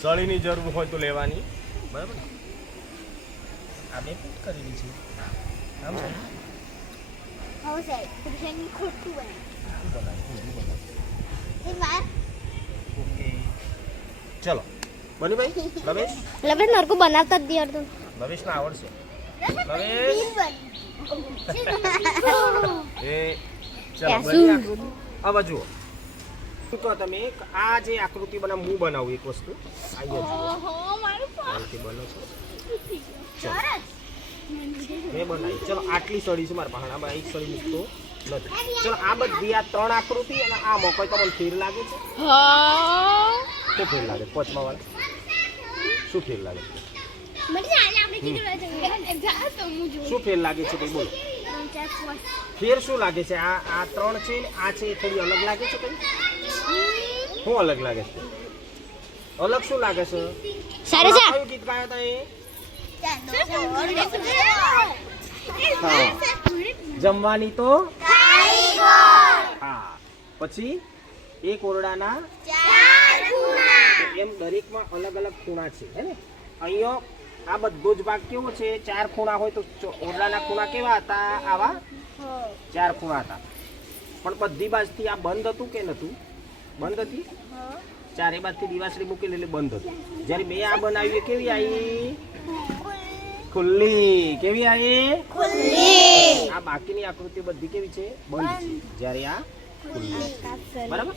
સળીની જરૂર હોય તો લેવાની, બરાબર ને? આ બે ફિટ કરેલી છે આમ છે હો સાહેબ પુરુષની ખોટું બને ઓકે ચલો બની ભાઈ લવેશ લવેશ નરકો બનાવતા જ દિયર તો લવેશ ને આવડશે લવેશ એ ચલો બની આકૃતિ આ બાજુ તો તમે આ જે આકૃતિ બનાવ હું બનાવું એક વસ્તુ અહીંયા ઓહો મારું આ રીતે બનો છો મેં બનાવી ચલો આટલી સળી છે મારા પાસે આમાં એક સળી મૂકતો નથી ચલો આ બધી આ 3 આકૃતિ અને આ મોકઈ તમને ફેર લાગે છે હા શું ફેર લાગે પાંચમા વાળા શું ફેર લાગે મને આજે આપણે કીધું જા તો હું જો શું ફેર લાગે છે ભાઈ બોલો 3 4 ફેર શું લાગે છે આ 3 છે ને આ છે થોડી અલગ લાગે છે કઈ શું અલગ લાગે છે અલગ શું લાગે છે સારું છે કયું ગીત ગાયા હતા એ હા જમવાની તો હા પછી એક ઓરડાના એમ દરેકમાં અલગ અલગ ખૂણા છે હે ને અહીંયા આ બધો જ ભાગ કેવો છે 4 ખૂણા હોય તો ઓરડાના ખૂણા કેવા હતા આવા 4 ખૂણા હતા પણ બધી બાજુથી આ બંધ હતું કે નતું બંધ હતી ચારે બાજુથી દિવાસળી મૂકેલી એટલે બંધ હતું જ્યારે મેં આ બનાવી કેવી આવી ખુલ્લી કેવી આવી આ બાકીની આકૃતિ બધી કેવી છે બંધ છે જ્યારે આ ખુલ્લી બરાબર